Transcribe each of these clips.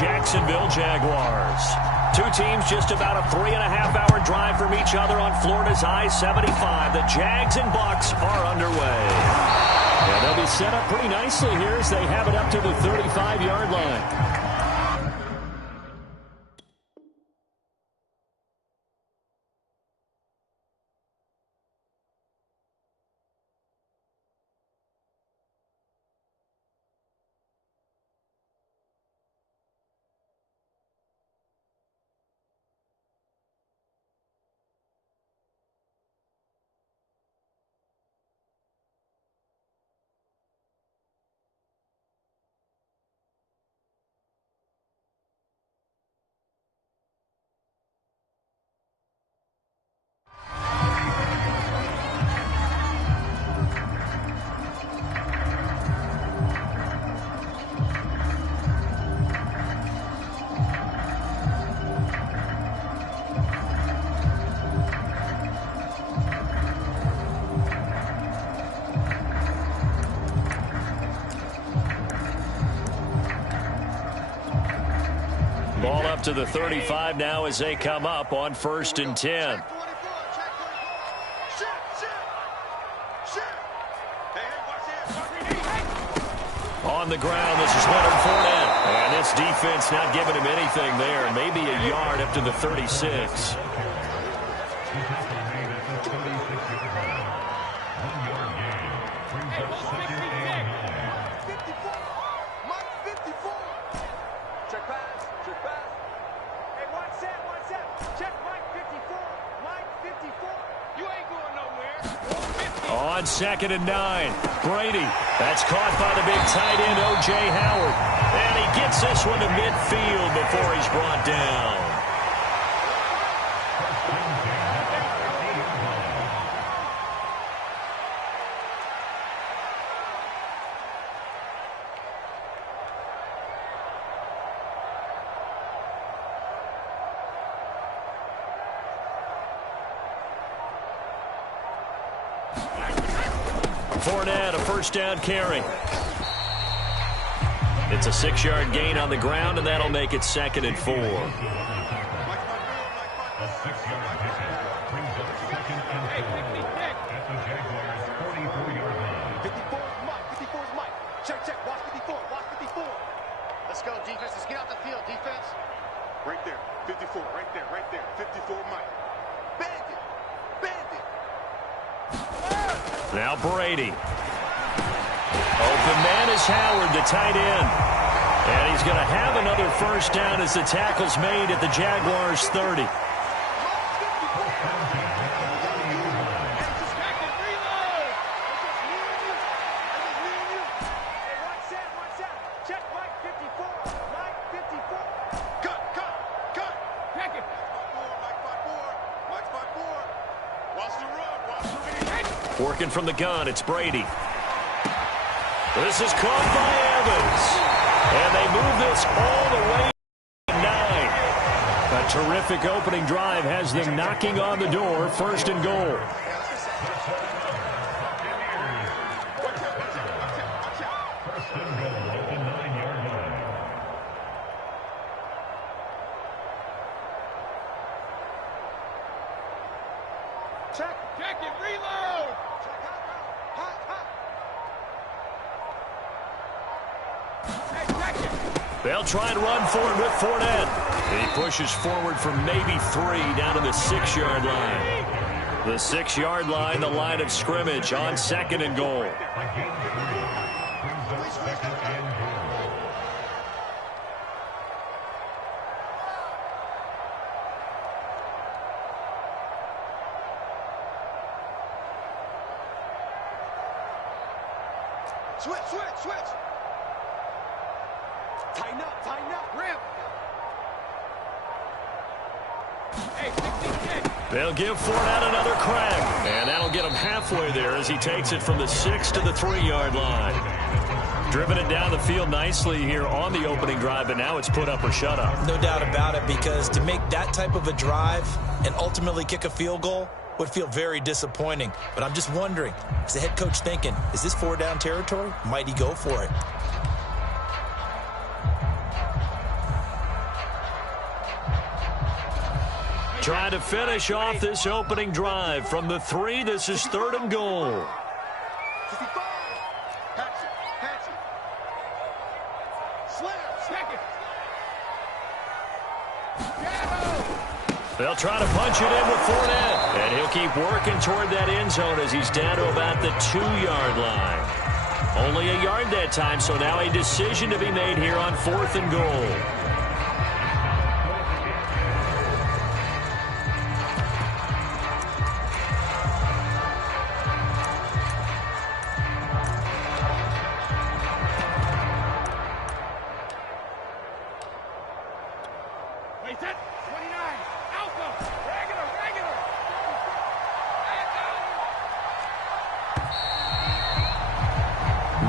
Jacksonville Jaguars. Two teams just about a 3.5-hour drive from each other on Florida's I-75. The Jags and Bucs are underway. And they'll be set up pretty nicely here as they have it up to the 35-yard line. Ball up to the 35 now as they come up on 1st and 10. On the ground, this is Leonard Fournette. And this defense not giving him anything there. Maybe a yard up to the 36. On 2nd and 9, Brady. That's caught by the big tight end, O.J. Howard. And he gets this one to midfield before he's brought down. Fournette, a first down carry. It's a 6-yard gain on the ground, and that'll make it 2nd and 4. Let's go, defense. Let's get out the field, defense. Right there, 54, right there, 54, Mike. Bandit. Now Brady. Open man is Howard, the tight end. And he's going to have another first down as the tackle's made at the Jaguars' 30. Working from the gun, it's Brady. This is caught by Evans. And they move this all the way to 9. A terrific opening drive has them knocking on the door, 1st and goal. Check it, reload! They'll try and run for it with Fournette. He pushes forward from maybe 3 down to the 6-yard line. The 6-yard line, the line of scrimmage on 2nd and goal. Switch. Tighten up, rip. Hey, They'll give Fournette another crack. And that'll get him halfway there as he takes it from the 6 to the 3-yard line. Driven it down the field nicely here on the opening drive, but now it's put up or shut up. No doubt about it, because to make that type of a drive and ultimately kick a field goal would feel very disappointing. But I'm just wondering, is the head coach thinking, is this 4-down territory? Might he go for it? Trying to finish off this opening drive from the 3. This is 3rd and goal. They'll try to punch it in with Fournette. And he'll keep working toward that end zone as he's down to about the 2-yard line. Only a yard that time, so now a decision to be made here on 4th and goal.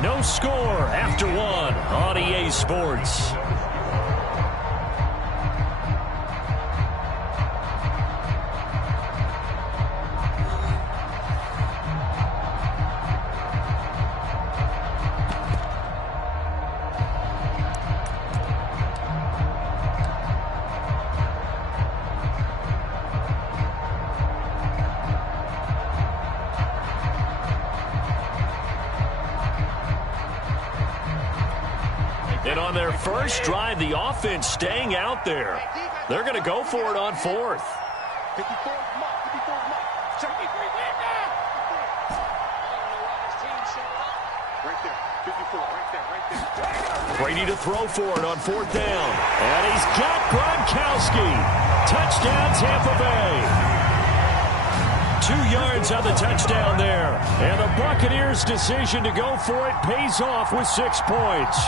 No score after 1 on EA Sports. And on their first drive, the offense staying out there. They're going to go for it on 4th. Brady to throw for it on 4th down. And he's got Gronkowski. Touchdown, Tampa Bay. 2 yards on the touchdown there. And the Buccaneers' decision to go for it pays off with 6 points.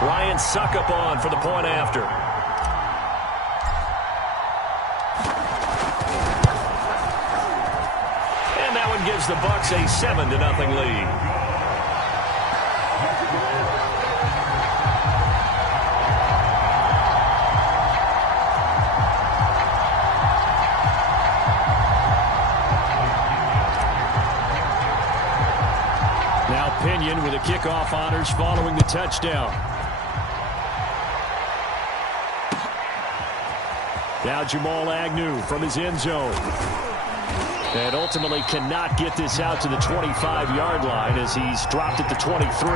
Ryan Suckup on for the point after. And that one gives the Bucs a 7-0 lead. Now Pinion with the kickoff honors following the touchdown. Now Jamal Agnew from his end zone. And ultimately cannot get this out to the 25-yard line as he's dropped at the 23.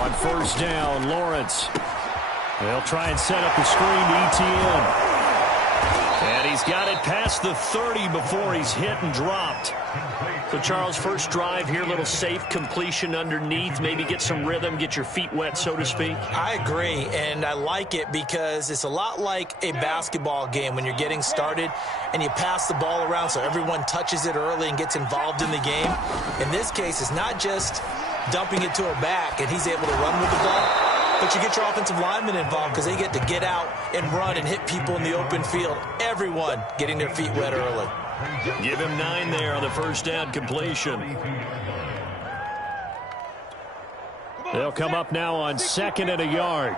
On 1st down, Lawrence. They'll try and set up the screen to ETN. And he's got it past the 30 before he's hit and dropped. So, Charles, first drive here, little safe completion underneath. Maybe get some rhythm, get your feet wet, so to speak. I agree, and I like it because it's a lot like a basketball game when you're getting started and you pass the ball around so everyone touches it early and gets involved in the game. In this case, it's not just dumping it to a back and he's able to run with the ball. But you get your offensive linemen involved because they get to get out and run and hit people in the open field. Everyone getting their feet wet early. Give him 9 there on the first down completion. They'll come up now on 2nd and a yard.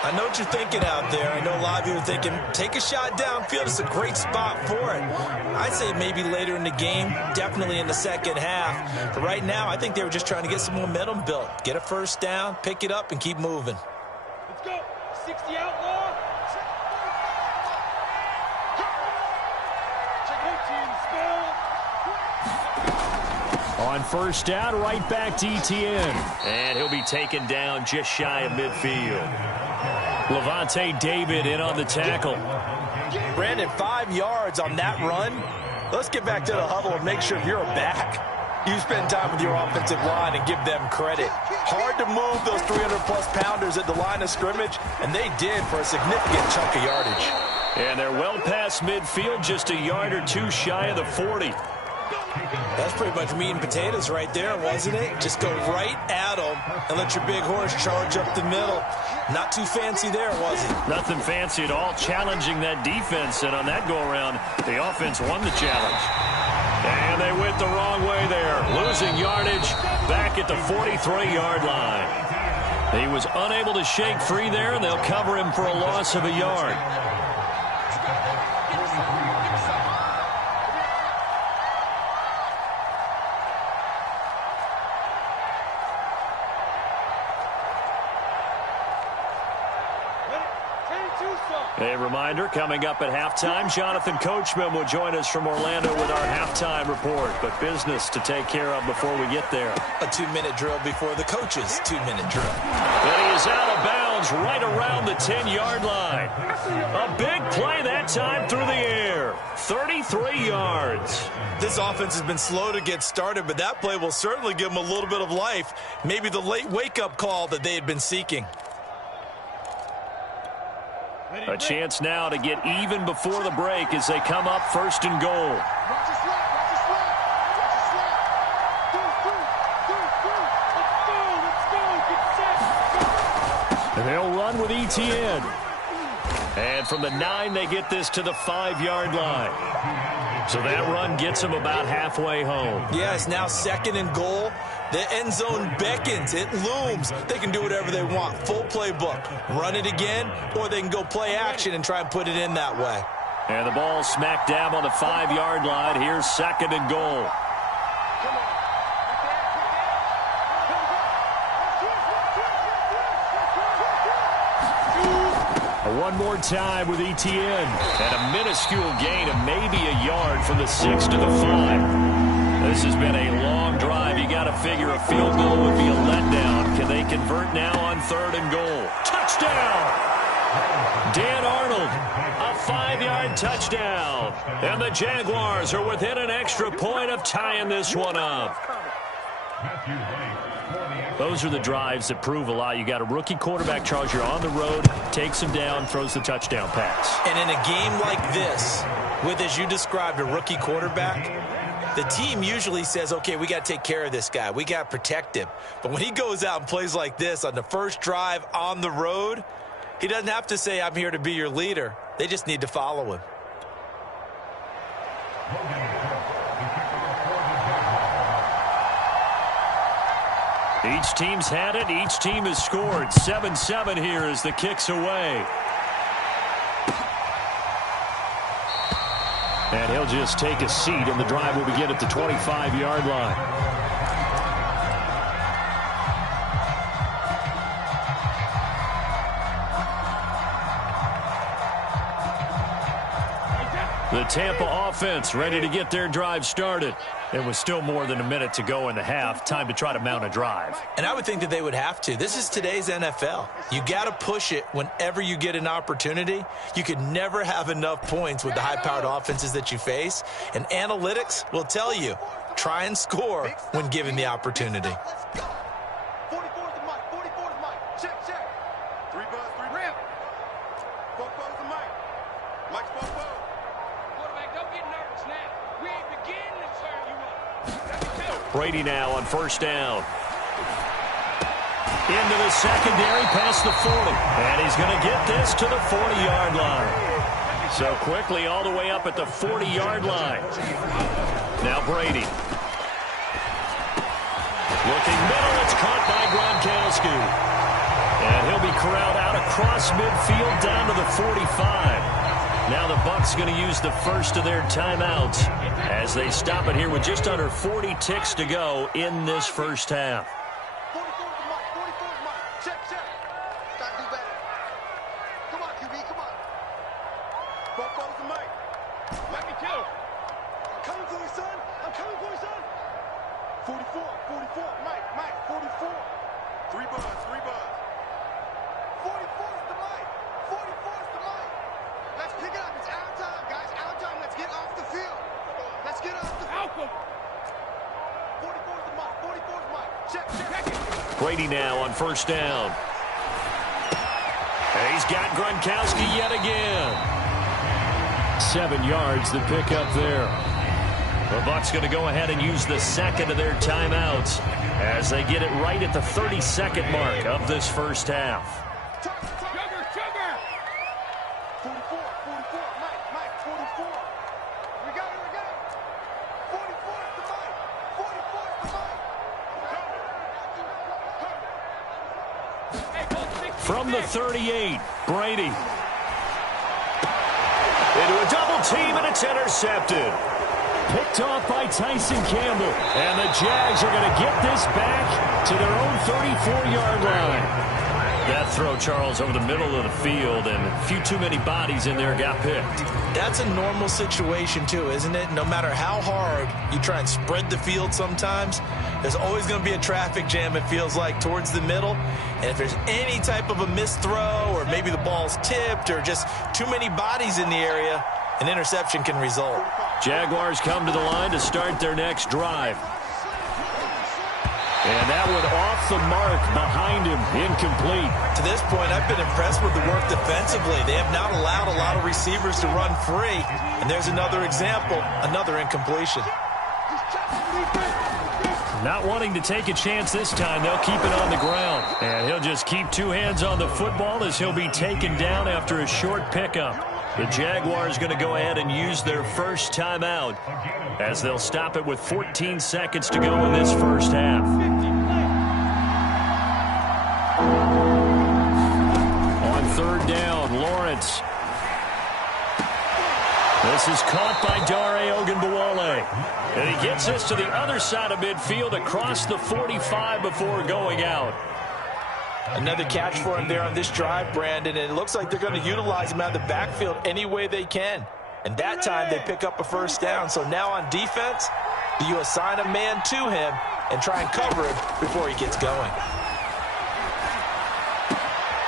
I know what you're thinking out there. I know a lot of you are thinking, take a shot downfield. It's a great spot for it. I'd say maybe later in the game, definitely in the second half. But right now, I think they were just trying to get some momentum built. Get a first down, pick it up, and keep moving. Let's go. 60 outlaw. On 1st down, right back to ETN. And he'll be taken down just shy of midfield. Levante David in on the tackle. Brandon, 5 yards on that run. Let's get back to the huddle and make sure you're back. You spend time with your offensive line and give them credit. Hard to move those 300-plus pounders at the line of scrimmage, and they did for a significant chunk of yardage. And they're well past midfield, just a yard or two shy of the 40. That's pretty much meat and potatoes right there, wasn't it? Just go right at them and let your big horse charge up the middle. Not too fancy there, was it? Nothing fancy at all, challenging that defense. And on that go-around, the offense won the challenge. And they went the wrong way there, losing yardage back at the 43-yard line. He was unable to shake free there, and they'll cover him for a loss of a yard. A reminder, coming up at halftime, Jonathan Coachman will join us from Orlando with our halftime report. But business to take care of before we get there. A 2-minute drill before the coach's 2-minute drill. And he is out of bounds right around the 10-yard line. A big play that time through the air. 33 yards. This offense has been slow to get started, but that play will certainly give them a little bit of life. Maybe the late wake-up call that they had been seeking. A chance now to get even before the break as they come up 1st and goal. And they'll run with ETN. And from the 9, they get this to the 5-yard line. So that run gets them about halfway home. Yeah, it's now 2nd and goal. The end zone beckons. It looms. They can do whatever they want. Full playbook. Run it again, or they can go play action and try and put it in that way. And the ball smack dab on the 5-yard line. Here's 2nd and goal. One more time with ETN. And a minuscule gain of maybe a yard from the 6 to the 5. This has been a long drive. You got to figure a field goal would be a letdown. Can they convert now on 3rd and goal? Touchdown! Dan Arnold, a 5-yard touchdown. And the Jaguars are within an extra point of tying this one up. Those are the drives that prove a lot. You got a rookie quarterback, Charles. You're on the road, takes him down, throws the touchdown pass. And in a game like this, with, as you described, a rookie quarterback, the team usually says, okay, we got to take care of this guy. We got to protect him. But when he goes out and plays like this on the first drive on the road, he doesn't have to say, I'm here to be your leader. They just need to follow him. Each team's had it. Each team has scored. 7-7 here as the kick's away. And he'll just take a seat, and the drive will begin at the 25-yard line. The Tampa offense ready to get their drive started. It was still more than a minute to go in the half. Time to try to mount a drive. And I would think that they would have to. This is today's NFL. You got to push it whenever you get an opportunity. You could never have enough points with the high-powered offenses that you face. And analytics will tell you, try and score when given the opportunity. 44 to Mike. 44 to Mike. Check, check. 3 buzz, 3 rim. 4 buzz to Mike. Mike's 4 buzz. Quarterback, don't get nervous now. We ain't beginning to turn you up. Brady now on 1st down. Into the secondary past the 40. And he's going to get this to the 40-yard line. So quickly all the way up at the 40-yard line. Now Brady. Looking middle, it's caught by Gronkowski. And he'll be corralled out across midfield down to the 45. Now the Bucs going to use the first of their timeouts as they stop it here with just under 40 ticks to go in this first half. 44 to Mike. 44 to Mike. Check, check. Gotta do better. Come on, QB, come on. 4 buzz to Mike. Let me kill. I'm coming for you, son. I'm coming for you, son. 44, 44. Mike, 44. 3 buzz, 3 buzz. 44's to Mike. 44's to Mike. Let's pick it up. It's out time, guys. Out time. Let's get off the field. Let's get off the field. Alpha. 44's to Mike. 44's to Mike. Check, check. Brady now on 1st down. And he's got Gronkowski yet again. 7 yards the pick up there. The Bucs going to go ahead and use the second of their timeouts as they get it right at the 30-second mark of this first half. Sugar, sugar. 44, 44. Mike, 44. We got it. 44. From the 38, Brady. Into a double team, and it's intercepted. Picked off by Tyson Campbell. And the Jags are going to get this back to their own 34-yard line. That throw, Charles, over the middle of the field, and a few too many bodies in there got picked. That's a normal situation, too, isn't it? No matter how hard you try and spread the field sometimes, there's always going to be a traffic jam, it feels like, towards the middle. And if there's any type of a missed throw, or maybe the ball's tipped, or just too many bodies in the area, an interception can result. Jaguars come to the line to start their next drive. And that one off the mark behind him, incomplete. To this point, I've been impressed with the work defensively. They have not allowed a lot of receivers to run free. And there's another example, another incompletion. Not wanting to take a chance this time, they'll keep it on the ground. And he'll just keep two hands on the football as he'll be taken down after a short pickup. The Jaguars going to go ahead and use their first timeout as they'll stop it with 14 seconds to go in this first half. On third down, Lawrence. This is caught by Dare Ogunbowale. And he gets this to the other side of midfield across the 45 before going out. Another catch for him there on this drive, Brandon, and it looks like they're going to utilize him out of the backfield any way they can. And that time they pick up a first down. So now on defense, do you assign a man to him and try and cover him before he gets going?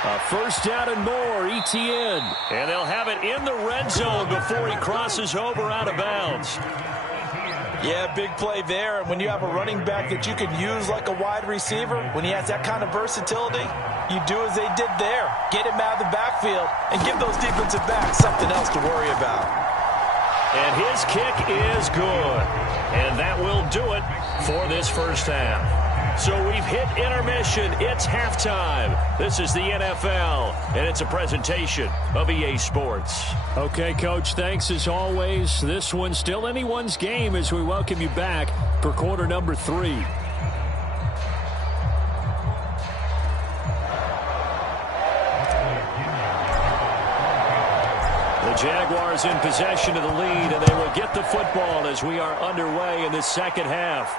A first down and more, ETN. And they'll have it in the red zone before he crosses over out of bounds. Yeah, big play there. And when you have a running back that you can use like a wide receiver, when he has that kind of versatility, you do as they did there. Get him out of the backfield and give those defensive backs something else to worry about. And his kick is good. And that will do it for this first half. So we've hit intermission. It's halftime. This is the NFL, and it's a presentation of EA Sports. Okay, Coach, thanks as always. This one's still anyone's game as we welcome you back for quarter number 3. The Jaguars in possession of the lead, and they will get the football as we are underway in the second half.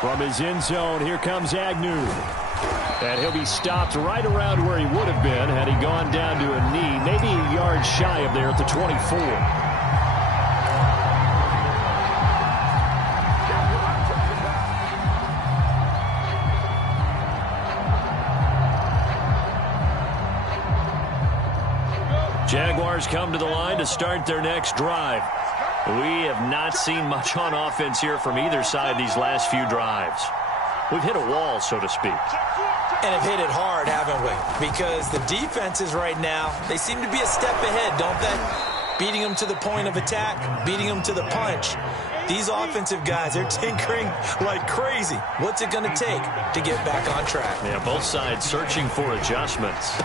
From his end zone, here comes Agnew. And he'll be stopped right around where he would have been had he gone down to a knee, maybe a yard shy of there at the 24. Jaguars come to the line to start their next drive. We have not seen much on offense here from either side these last few drives. We've hit a wall, so to speak. And have hit it hard, haven't we? Because the defenses right now, they seem to be a step ahead, don't they? Beating them to the point of attack, beating them to the punch. These offensive guys, they're tinkering like crazy. What's it going to take to get back on track? Yeah, both sides searching for adjustments.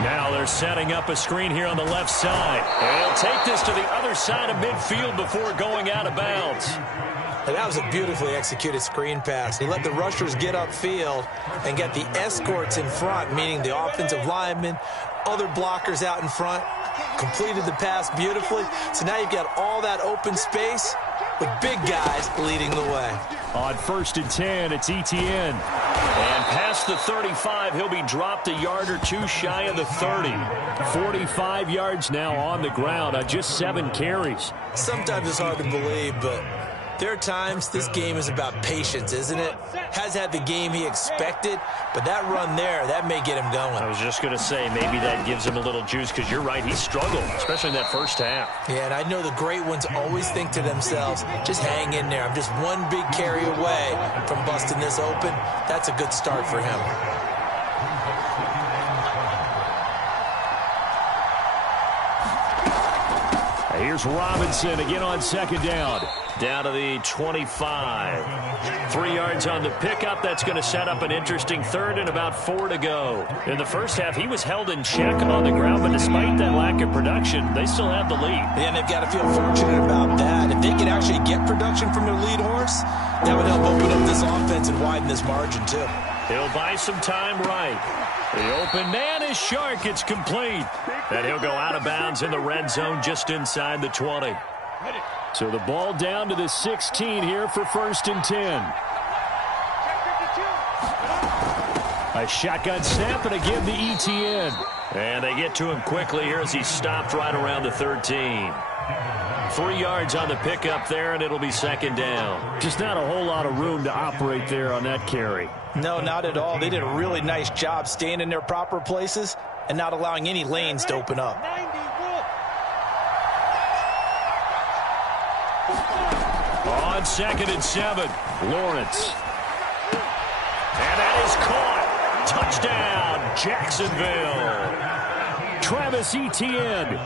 Now they're setting up a screen here on the left side. And they'll take this to the other side of midfield before going out of bounds. And that was a beautifully executed screen pass. He let the rushers get upfield and get the escorts in front, meaning the offensive linemen, other blockers out in front, completed the pass beautifully. So now you've got all that open space with big guys leading the way. On 1st and 10, it's ETN. And past the 35, he'll be dropped a yard or two shy of the 30. 45 yards now on the ground on just 7 carries. Sometimes it's hard to believe, but there are times this game is about patience, isn't it? Has had the game he expected, but that run there, that may get him going. I was just going to say, maybe that gives him a little juice, because you're right, he struggled, especially in that first half. Yeah, and I know the great ones always think to themselves, just hang in there. I'm just one big carry away from busting this open. That's a good start for him. Here's Robinson again on 2nd down. Down to the 25. 3 yards on the pickup. That's going to set up an interesting 3rd and about 4 to go. In the first half, he was held in check on the ground, but despite that lack of production, they still have the lead. And they've got to feel fortunate about that. If they could actually get production from their lead horse, that would help open up this offense and widen this margin too. He'll buy some time right. The open man is Shark. It's complete. And he'll go out of bounds in the red zone just inside the 20. So the ball down to the 16 here for 1st and 10. A shotgun snap and a give to ETN. And they get to him quickly here as he stopped right around the 13. 3 yards on the pickup there, and it'll be 2nd down. Just not a whole lot of room to operate there on that carry. No, not at all. They did a really nice job staying in their proper places and not allowing any lanes to open up. On 2nd and 7, Lawrence. And that is caught. Touchdown, Jacksonville. Travis Etienne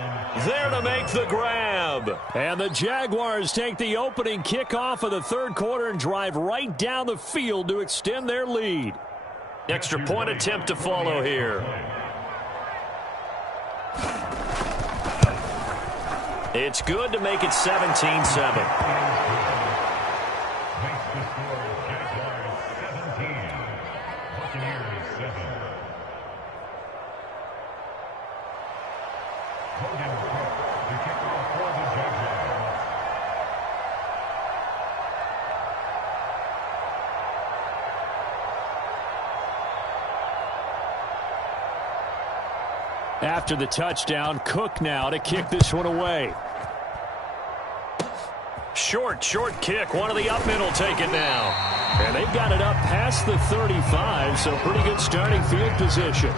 there to make the grab. And the Jaguars take the opening kickoff of the 3rd quarter and drive right down the field to extend their lead. Extra point attempt to follow here. It's good to make it 17-7. After the touchdown, Cook now to kick this one away. Short kick. One of the up middle take it now. And they've got it up past the 35, so pretty good starting field position.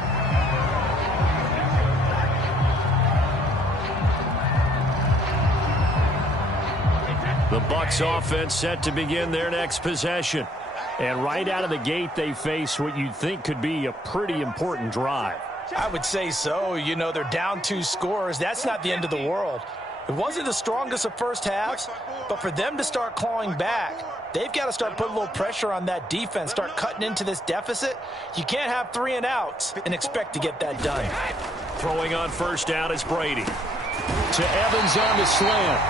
The Bucs offense set to begin their next possession. And right out of the gate, they face what you'd think could be a pretty important drive. I would say so. You know, they're down 2 scores. That's not the end of the world. It wasn't the strongest of first halves, but for them to start clawing back, they've got to start putting a little pressure on that defense, start cutting into this deficit. You can't have 3 and outs and expect to get that done. Throwing on 1st down is Brady. To Evans on the slant.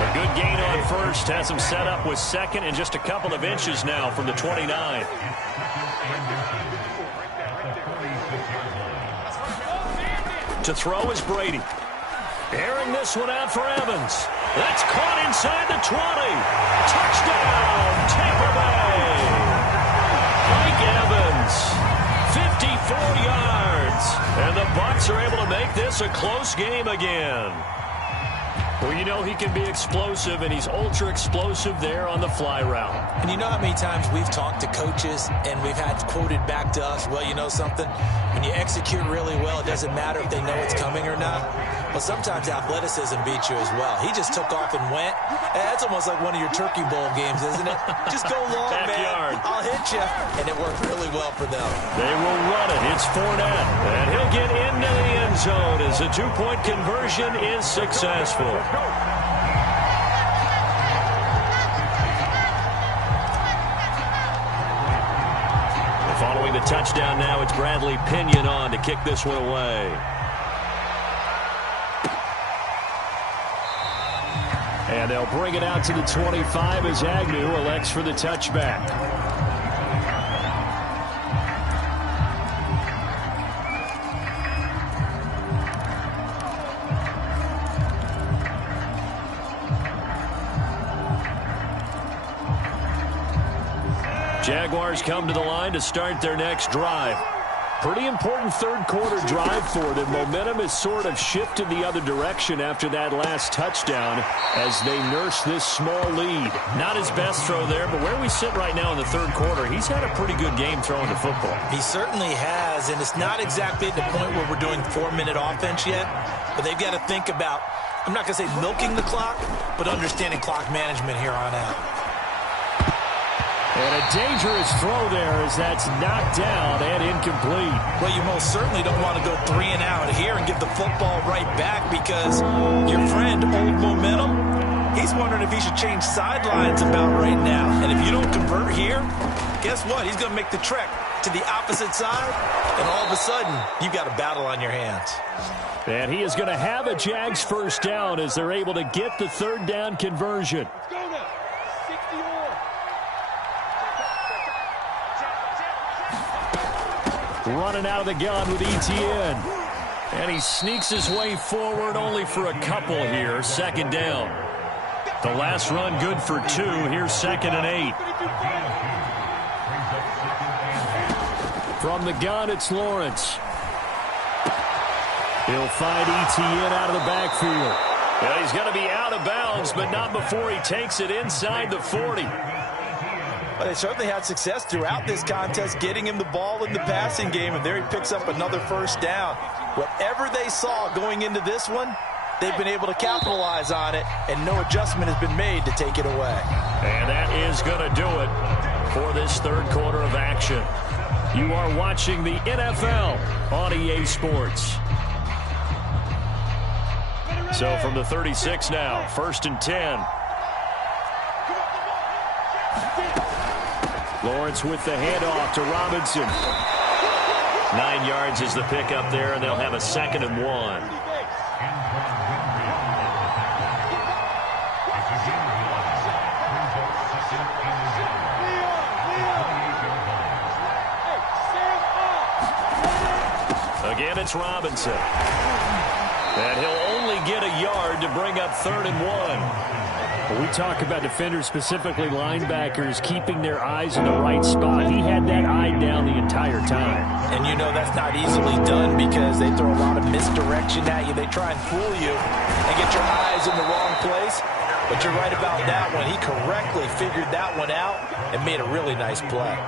A good gain on 1st has him set up with 2nd and just a couple of inches now from the 29. To throw is Brady. Airing this one out for Evans. That's caught inside the 20. Touchdown, Tampa Bay. Mike Evans, 54 yards. And the Bucs are able to make this a close game again. Well, you know he can be explosive, and he's ultra-explosive there on the fly route. And you know how many times we've talked to coaches and we've had quoted back to us, well, you know something? When you execute really well, it doesn't matter if they know it's coming or not. Well, sometimes athleticism beats you as well. He just took off and went. That's almost like one of your Turkey Bowl games, isn't it? Just go long, Backyard. man. I'll hit you. And it worked really well for them. They will run it. It's Fournette. And he'll get into the end zone as a 2-point conversion is successful. Following the touchdown now, it's Bradley Pinion on to kick this one away. And they'll bring it out to the 25 as Agnew elects for the touchback. Jaguars come to the line to start their next drive. Pretty important 3rd quarter drive for them. Momentum has sort of shifted the other direction after that last touchdown as they nurse this small lead. Not his best throw there, but where we sit right now in the 3rd quarter, he's had a pretty good game throwing the football. He certainly has, and it's not exactly at the point where we're doing 4-minute offense yet, but they've got to think about, I'm not going to say milking the clock, but understanding clock management here on out. And a dangerous throw there as that's knocked down and incomplete. Well, you most certainly don't want to go 3 and out here and give the football right back because your friend, Old Momentum, he's wondering if he should change sidelines about right now. And if you don't convert here, guess what? He's going to make the trek to the opposite side, and all of a sudden, you've got a battle on your hands. And he is going to have a Jags 1st down as they're able to get the 3rd down conversion. running out of the gun with Etienne. And he sneaks his way forward only for a couple here. Second down. The last run good for 2. Here's 2nd and 8. From the gun, it's Lawrence. He'll find Etienne out of the backfield. Well, he's going to be out of bounds, but not before he takes it inside the 40. Well, they certainly had success throughout this contest getting him the ball in the passing game, and there he picks up another first down. Whatever they saw going into this one, they've been able to capitalize on it, and no adjustment has been made to take it away. And that is going to do it for this third quarter of action. You are watching the NFL on EA Sports. So from the 36 now, 1st and 10. Lawrence with the handoff to Robinson. 9 yards is the pickup there, and they'll have a 2nd and 1. Again, it's Robinson. And he'll only get a yard to bring up 3rd and 1. When we talk about defenders, specifically linebackers, keeping their eyes in the right spot. He had that eye down the entire time. And you know that's not easily done because they throw a lot of misdirection at you. They try and fool you and get your eyes in the wrong place. But you're right about that one. He correctly figured that one out and made a really nice play.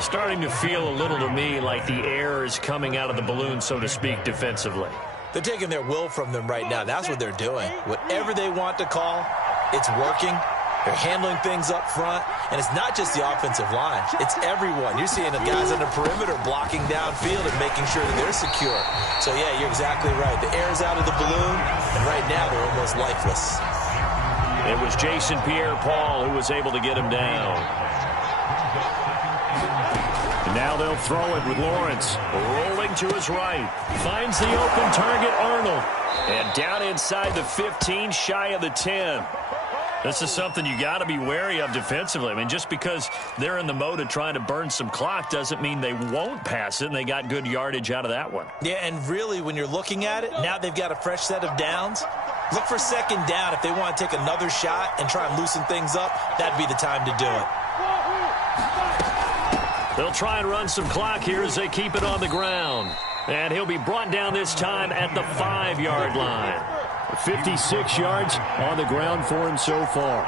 Starting to feel a little to me like the air is coming out of the balloon, so to speak, defensively. They're taking their will from them right now. That's what they're doing. Whatever they want to call, it's working. They're handling things up front. And it's not just the offensive line. It's everyone. You're seeing the guys on the perimeter blocking downfield and making sure that they're secure. So, yeah, you're exactly right. The air's out of the balloon, and right now they're almost lifeless. It was Jason Pierre-Paul who was able to get him down. And now they'll throw it with Lawrence. Rolling to his right. Finds the open target, Arnold. And down inside the 15, shy of the 10. This is something you got to be wary of defensively. I mean, just because they're in the mode of trying to burn some clock doesn't mean they won't pass it, and they got good yardage out of that one. Yeah, and really, when you're looking at it, now they've got a fresh set of downs. Look for 2nd down. If they want to take another shot and try and loosen things up, that'd be the time to do it. They'll try and run some clock here as they keep it on the ground. And he'll be brought down this time at the 5-yard line. 56 yards on the ground for him so far.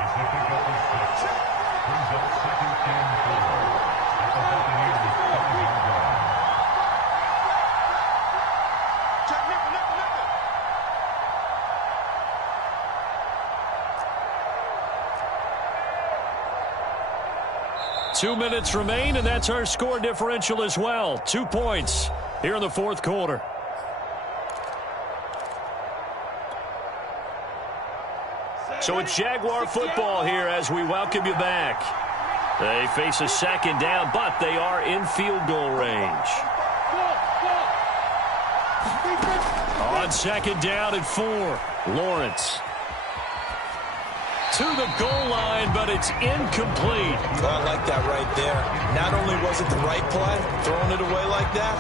Two minutes remain, and that's our score differential as well. 2 points here in the fourth quarter. So it's Jaguar football here as we welcome you back. They face a 2nd down, but they are in field goal range. On 2nd down at 4, Lawrence. To the goal line, but it's incomplete. Oh, I like that right there. Not only was it the right play, throwing it away like that,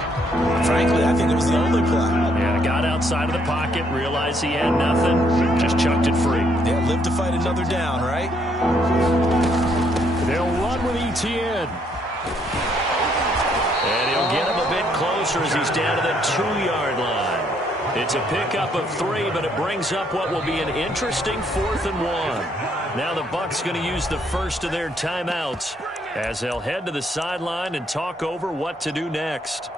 frankly, I think it was the only play. Yeah, got outside of the pocket, realized he had nothing, just chucked it free. Yeah, live to fight another down, right? They'll run with Etienne. And he'll get him a bit closer as he's down to the 2-yard line. It's a pickup of 3, but it brings up what will be an interesting 4th and 1. Now the Bucs going to use the first of their timeouts as they'll head to the sideline and talk over what to do next.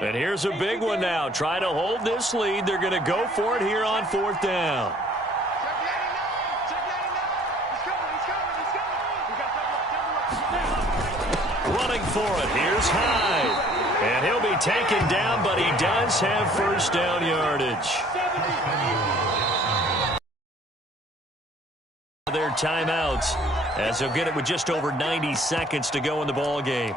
And here's a big one now. Trying to hold this lead. They're going to go for it here on 4th down. Running for it. Here's Hyde. And he'll be taken down, but he does have first down yardage. Their timeouts as they'll get it with just over 90 seconds to go in the ball game.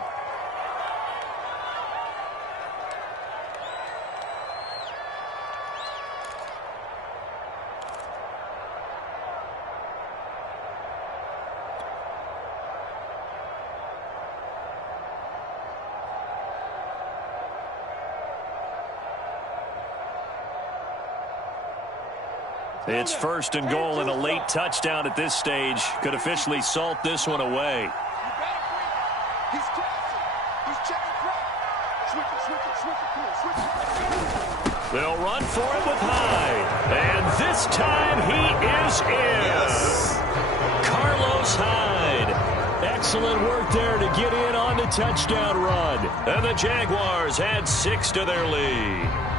It's first and goal, and a late touchdown at this stage could officially salt this one away. He's crossing. He's checking crowd. Switch it. Come on, switch it. They'll run for it with Hyde. And this time he is in. Yes. Carlos Hyde. Excellent work there to get in on the touchdown run. And the Jaguars add 6 to their lead.